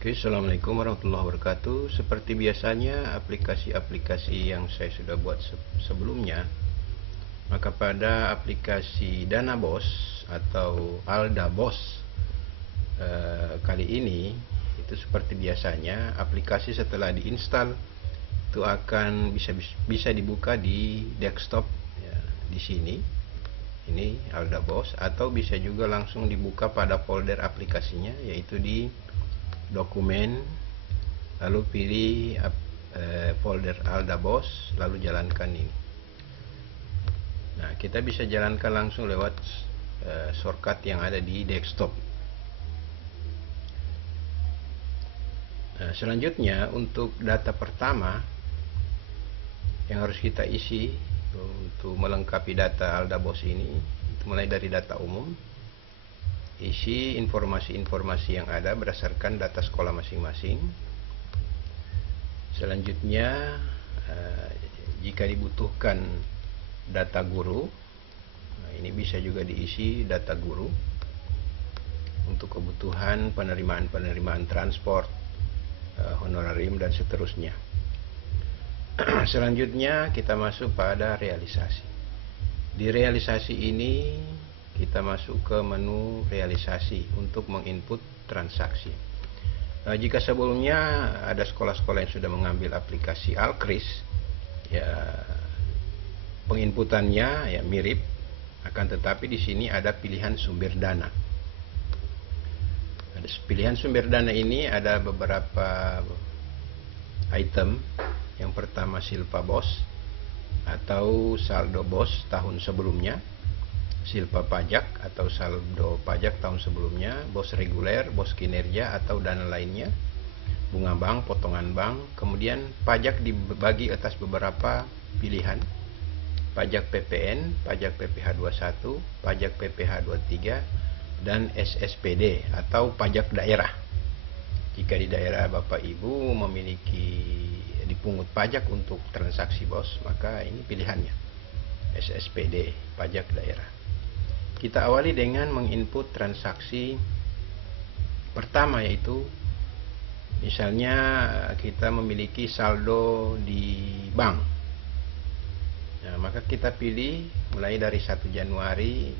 Oke, Assalamualaikum warahmatullahi wabarakatuh. Seperti biasanya, aplikasi-aplikasi yang saya sudah buat sebelumnya, maka pada aplikasi DanaBoss atau AldaBoss kali ini, itu seperti biasanya, aplikasi setelah diinstal itu akan bisa dibuka di desktop ya, di sini. Ini AldaBoss, atau bisa juga langsung dibuka pada folder aplikasinya, yaitu di dokumen, lalu pilih folder AldaBoss, lalu jalankan ini. Nah, kita bisa jalankan langsung lewat shortcut yang ada di desktop. Nah, selanjutnya untuk data pertama yang harus kita isi untuk melengkapi data AldaBoss ini, mulai dari data umum, isi informasi-informasi yang ada berdasarkan data sekolah masing-masing. Selanjutnya, jika dibutuhkan data guru, nah ini bisa juga diisi data guru untuk kebutuhan penerimaan transport, honorarium, dan seterusnya. Selanjutnya kita masuk pada realisasi. Di realisasi ini kita masuk ke menu realisasi untuk menginput transaksi. Jika sebelumnya ada sekolah-sekolah yang sudah mengambil aplikasi Alkris, ya penginputannya ya mirip, akan tetapi di sini ada pilihan sumber dana. Pilihan sumber dana ini ada beberapa item. Yang pertama Silpa Boss atau saldo Boss tahun sebelumnya, Silpa pajak atau saldo pajak tahun sebelumnya, Boss reguler, Boss kinerja atau dana lainnya, bunga bank, potongan bank. Kemudian pajak dibagi atas beberapa pilihan: pajak PPN, pajak PPh 21, pajak PPh 23, dan SSPD atau pajak daerah. Jika di daerah Bapak Ibu memiliki dipungut pajak untuk transaksi Boss, maka ini pilihannya SSPD, pajak daerah. Kita awali dengan menginput transaksi pertama, yaitu misalnya kita memiliki saldo di bank. Nah, maka kita pilih mulai dari 1 Januari,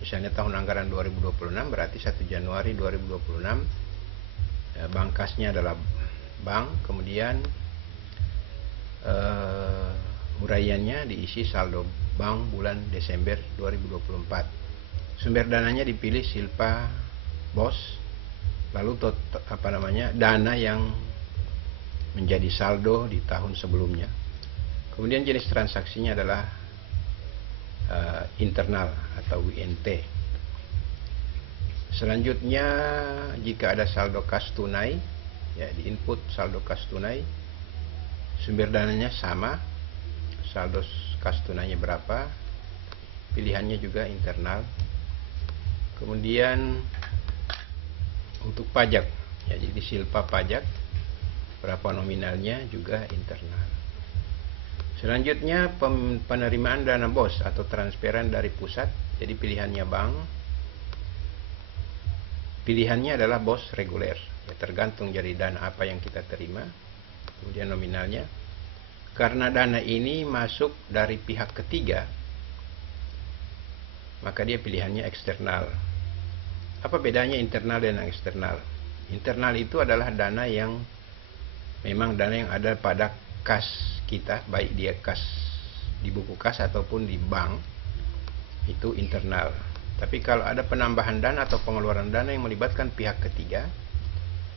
misalnya tahun anggaran 2026, berarti 1 Januari 2026, bank kasnya adalah bank. Kemudian uraiannya diisi saldo bank bulan Desember 2024. Sumber dananya dipilih Silpa Boss, lalu dana yang menjadi saldo di tahun sebelumnya. Kemudian jenis transaksinya adalah internal atau WNT. Selanjutnya, jika ada saldo kas tunai, ya diinput saldo kas tunai. Sumber dananya sama, saldo kas tunainya berapa, pilihannya juga internal. Kemudian untuk pajak, ya jadi Silpa pajak, berapa nominalnya, juga internal. Selanjutnya penerimaan dana Boss atau transferan dari pusat, jadi pilihannya bank, pilihannya adalah Boss reguler, ya tergantung dari dana apa yang kita terima. Kemudian nominalnya, karena dana ini masuk dari pihak ketiga, maka dia pilihannya eksternal. Apa bedanya internal dan eksternal? Internal itu adalah dana yang memang dana yang ada pada kas kita, baik dia kas di buku kas ataupun di bank, itu internal. Tapi kalau ada penambahan dana atau pengeluaran dana yang melibatkan pihak ketiga,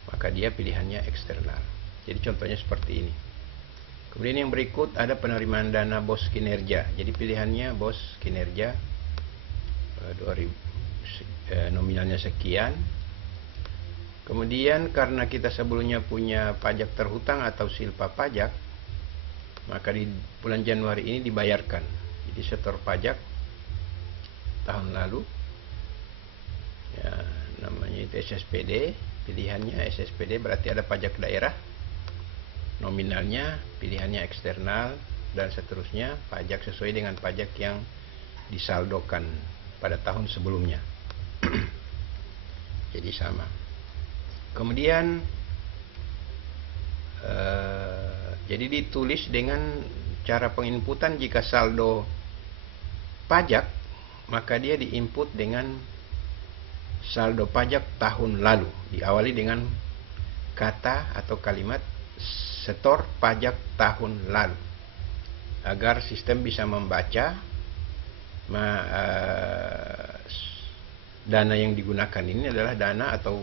maka dia pilihannya eksternal. Jadi contohnya seperti ini. Kemudian yang berikut ada penerimaan dana Boss kinerja. Jadi pilihannya Boss kinerja, nominalnya sekian. Kemudian karena kita sebelumnya punya pajak terhutang atau Silpa pajak, maka di bulan Januari ini dibayarkan. Jadi setor pajak tahun lalu, ya namanya itu SSPD. Pilihannya SSPD, berarti ada pajak daerah, nominalnya pilihannya eksternal, dan seterusnya pajak sesuai dengan pajak yang disaldokan pada tahun sebelumnya. Jadi sama. Kemudian Jadi ditulis dengan cara penginputan, jika saldo pajak maka dia diinput dengan saldo pajak tahun lalu, diawali dengan kata atau kalimat setor pajak tahun lalu, agar sistem bisa membaca dana yang digunakan ini adalah dana, atau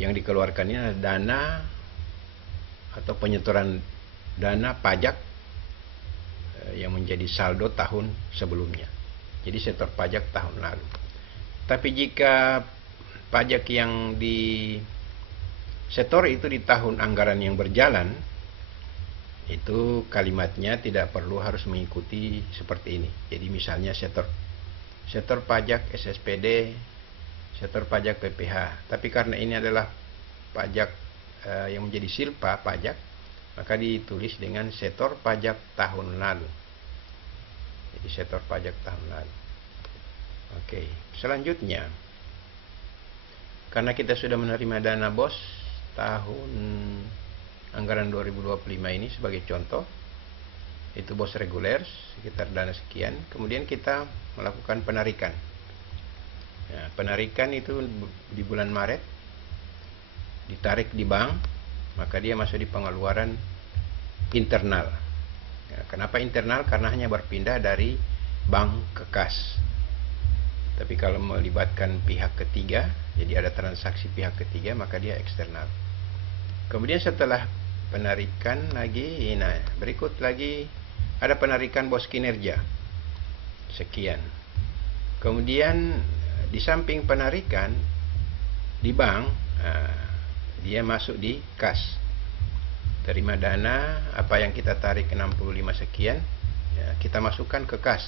yang dikeluarkan ini adalah dana atau penyetoran dana pajak yang menjadi saldo tahun sebelumnya. Jadi setor pajak tahun lalu. Tapi jika pajak yang disetor itu di tahun anggaran yang berjalan, itu kalimatnya tidak perlu harus mengikuti seperti ini. Jadi misalnya setor pajak SSPD, setor pajak PPH. Tapi karena ini adalah pajak yang menjadi silpa pajak, maka ditulis dengan setor pajak tahun lalu. Jadi setor pajak tahun lalu. Oke, selanjutnya, karena kita sudah menerima dana BOS tahun anggaran 2025 ini sebagai contoh, itu BOS reguler sekitar dana sekian, kemudian kita melakukan penarikan. Nah, penarikan itu di bulan Maret ditarik di bank, maka dia masuk di pengeluaran internal. Ya, kenapa internal? Karena hanya berpindah dari bank ke kas. Tapi kalau melibatkan pihak ketiga, jadi ada transaksi pihak ketiga, maka dia eksternal. Kemudian setelah penarikan lagi, nah berikut lagi ada penarikan BOS kinerja sekian. Kemudian di samping penarikan di bank, dia masuk di kas, terima dana apa yang kita tarik 65 sekian, ya, kita masukkan ke kas.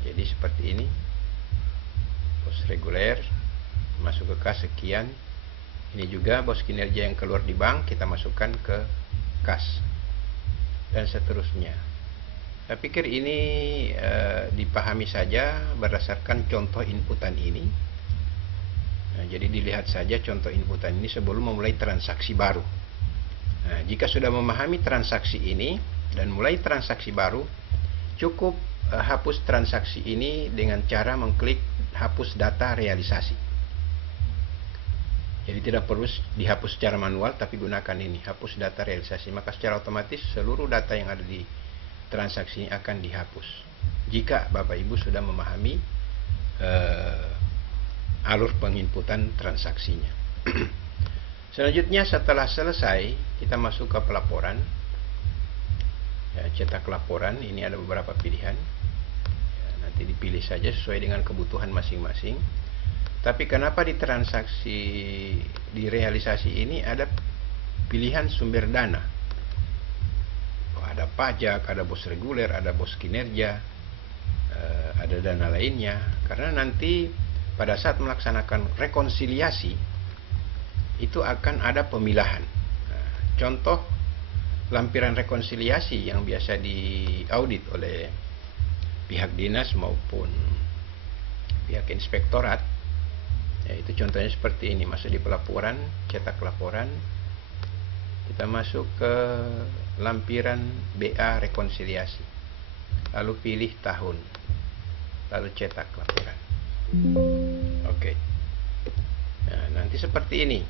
Jadi seperti ini, BOS reguler masuk ke kas sekian. Ini juga BOS kinerja yang keluar di bank, kita masukkan ke kas, dan seterusnya. Saya pikir ini dipahami saja berdasarkan contoh inputan ini. Nah, jadi dilihat saja contoh inputan ini sebelum memulai transaksi baru. Nah, jika sudah memahami transaksi ini dan mulai transaksi baru, cukup hapus transaksi ini dengan cara mengklik hapus data realisasi. Jadi tidak perlu dihapus secara manual, tapi gunakan ini, hapus data realisasi. Maka secara otomatis seluruh data yang ada di transaksi ini akan dihapus, jika Bapak Ibu sudah memahami alur penginputan transaksinya. Selanjutnya, setelah selesai, kita masuk ke pelaporan. Ya, cetak laporan, ini ada beberapa pilihan. Ya, nanti dipilih saja sesuai dengan kebutuhan masing-masing. Tapi kenapa di transaksi, di realisasi ini ada pilihan sumber dana? Oh, ada pajak, ada BOS reguler, ada BOS kinerja, ada dana lainnya. Karena nanti pada saat melaksanakan rekonsiliasi itu akan ada pemilahan. Nah, contoh lampiran rekonsiliasi yang biasa diaudit oleh pihak dinas maupun pihak inspektorat, yaitu contohnya seperti ini. Masuk di pelaporan, cetak laporan, kita masuk ke lampiran BA rekonsiliasi, lalu pilih tahun, lalu cetak laporan. Oke. Nah, nanti seperti ini.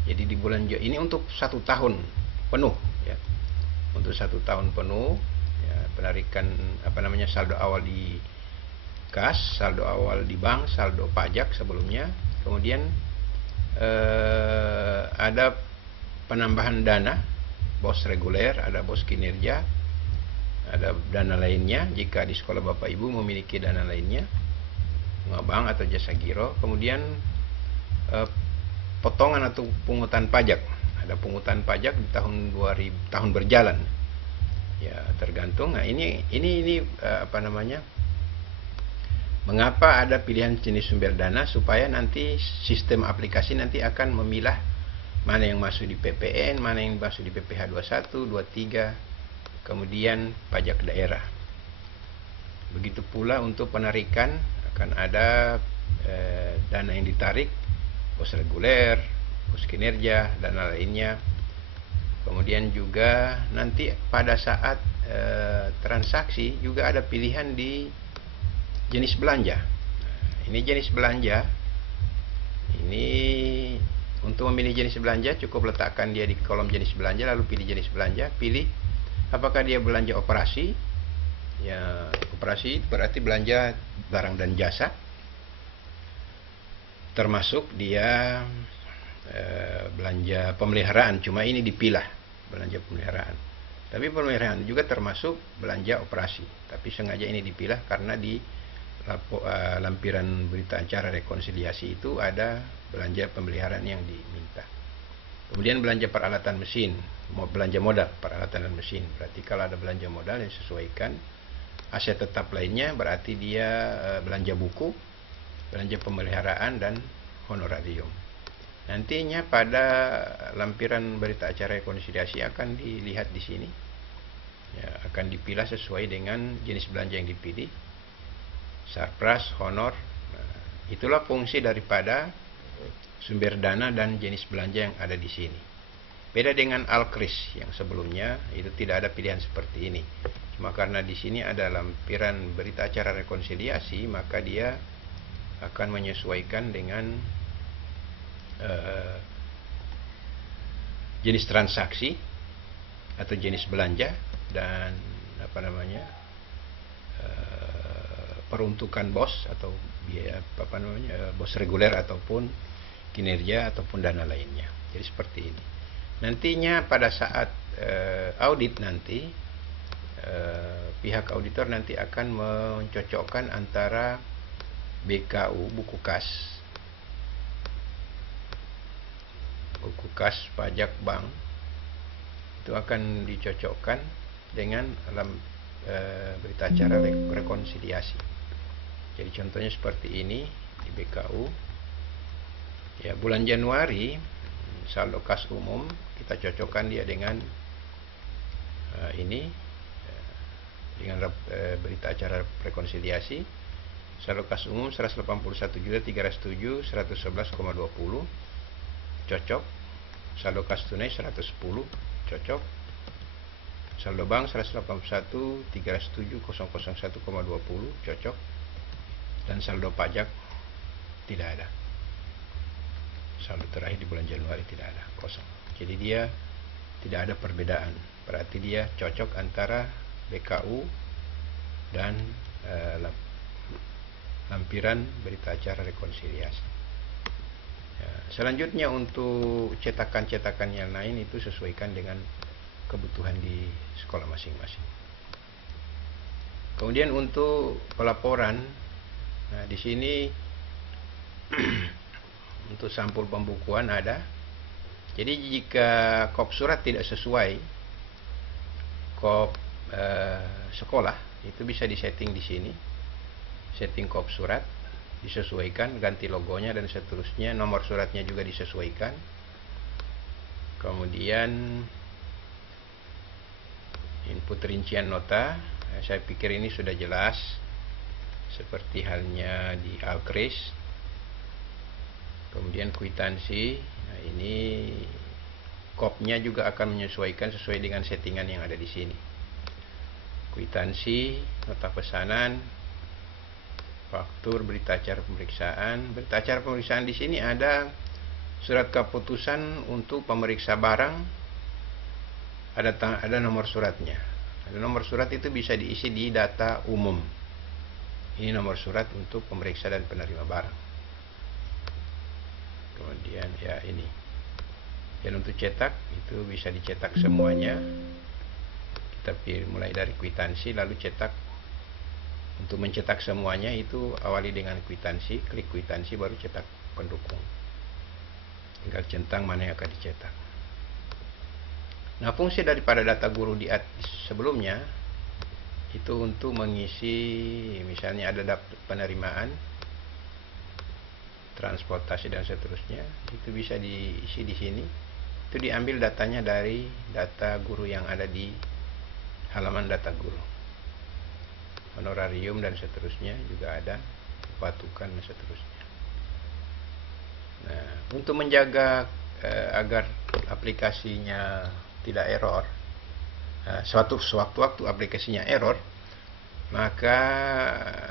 Jadi di bulan Juli ini untuk 1 tahun penuh, ya. Untuk 1 tahun penuh, ya, penarikan saldo awal di kas, saldo awal di bank, saldo pajak sebelumnya. Kemudian ada penambahan dana BOS reguler, ada BOS kinerja, ada dana lainnya jika di sekolah Bapak Ibu memiliki dana lainnya, bunga bank atau jasa giro. Kemudian potongan atau pungutan pajak, ada pungutan pajak di tahun berjalan, ya tergantung. Nah, ini mengapa ada pilihan jenis sumber dana, supaya nanti sistem aplikasi nanti akan memilah mana yang masuk di PPN, mana yang masuk di PPh 21, 23, kemudian pajak daerah. Begitu pula untuk penarikan, akan ada dana yang ditarik, BOS reguler, BOS kinerja, dana lainnya, Kemudian juga nanti pada saat transaksi juga ada pilihan di jenis belanja. Ini jenis belanja. Ini untuk memilih jenis belanja cukup letakkan dia di kolom jenis belanja, lalu pilih jenis belanja, pilih apakah dia belanja operasi. Ya, operasi berarti belanja barang dan jasa. Termasuk dia belanja pemeliharaan, cuma ini dipilah belanja pemeliharaan. Tapi pemeliharaan juga termasuk belanja operasi, tapi sengaja ini dipilah karena di lampiran berita acara rekonsiliasi itu ada belanja pemeliharaan yang diminta. Kemudian belanja peralatan mesin, belanja modal peralatan dan mesin. Berarti kalau ada belanja modal yang sesuaikan. Aset tetap lainnya berarti dia belanja buku, belanja pemeliharaan, dan honorarium. Nantinya pada lampiran berita acara rekonsiliasi akan dilihat di sini. Ya, akan dipilah sesuai dengan jenis belanja yang dipilih. Surplus, honor. Nah, itulah fungsi daripada sumber dana dan jenis belanja yang ada di sini. Beda dengan Alkris yang sebelumnya, itu tidak ada pilihan seperti ini. Cuma karena di sini ada lampiran berita acara rekonsiliasi, maka dia akan menyesuaikan dengan jenis transaksi atau jenis belanja dan peruntukan bos atau biaya bos reguler ataupun kinerja ataupun dana lainnya. Jadi seperti ini. Nantinya pada saat audit nanti pihak auditor nanti akan mencocokkan antara BKU buku kas pajak bank itu akan dicocokkan dengan berita acara rekonsiliasi. Jadi contohnya seperti ini di BKU. Ya, bulan Januari saldo kas umum kita cocokkan dia dengan ini dengan berita acara rekonsiliasi. Saldo kas umum 181.307.111,20 cocok. Saldo kas tunai 110 cocok. Saldo bank 181.307.001,20 cocok. Dan saldo pajak tidak ada. Saldo terakhir di bulan Januari tidak ada, kosong. Jadi dia tidak ada perbedaan. Berarti dia cocok antara BKU dan lampiran berita acara rekonsiliasi. Ya, selanjutnya untuk cetakan-cetakan yang lain itu sesuaikan dengan kebutuhan di sekolah masing-masing. Kemudian untuk pelaporan, nah di sini untuk sampul pembukuan ada. Jadi jika kop surat tidak sesuai kop sekolah, itu bisa disetting di sini. Setting kop surat disesuaikan, ganti logonya dan seterusnya. Nomor suratnya juga disesuaikan. Kemudian input rincian nota. Saya pikir ini sudah jelas, seperti halnya di Alkris. Kemudian kwitansi. Nah, ini kopnya juga akan menyesuaikan sesuai dengan settingan yang ada di sini. Kwitansi, nota pesanan, faktur, berita acara pemeriksaan. Berita acara pemeriksaan di sini ada surat keputusan untuk pemeriksa barang. Ada nomor suratnya. Ada nomor surat itu bisa diisi di data umum. Ini nomor surat untuk pemeriksa dan penerima barang. Kemudian ya ini. Dan untuk cetak itu bisa dicetak semuanya. Kita mulai dari kwitansi lalu cetak. Untuk mencetak semuanya itu awali dengan kwitansi, klik kwitansi baru cetak pendukung. Tinggal centang mana yang akan dicetak. Nah, fungsi daripada data guru di sebelumnya itu untuk mengisi, misalnya ada penerimaan, transportasi dan seterusnya, itu bisa diisi di sini. Itu diambil datanya dari data guru yang ada di halaman data guru. Honorarium dan seterusnya juga ada, patukan dan seterusnya. Nah, untuk menjaga agar aplikasinya tidak error, sewaktu-waktu aplikasinya error, maka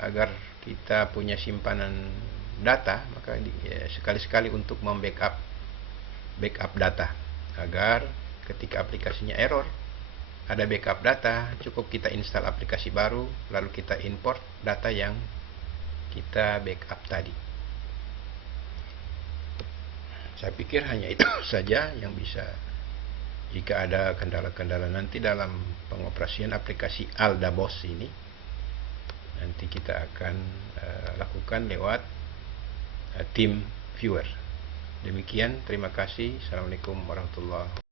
agar kita punya simpanan data, maka sekali-sekali untuk membackup data, agar ketika aplikasinya error ada backup data, cukup kita install aplikasi baru, lalu kita import data yang kita backup tadi. Saya pikir hanya itu saja yang bisa. Jika ada kendala-kendala nanti dalam pengoperasian aplikasi Aldabos ini, nanti kita akan lakukan lewat tim viewer. Demikian, terima kasih. Assalamualaikum warahmatullahi wabarakatuh.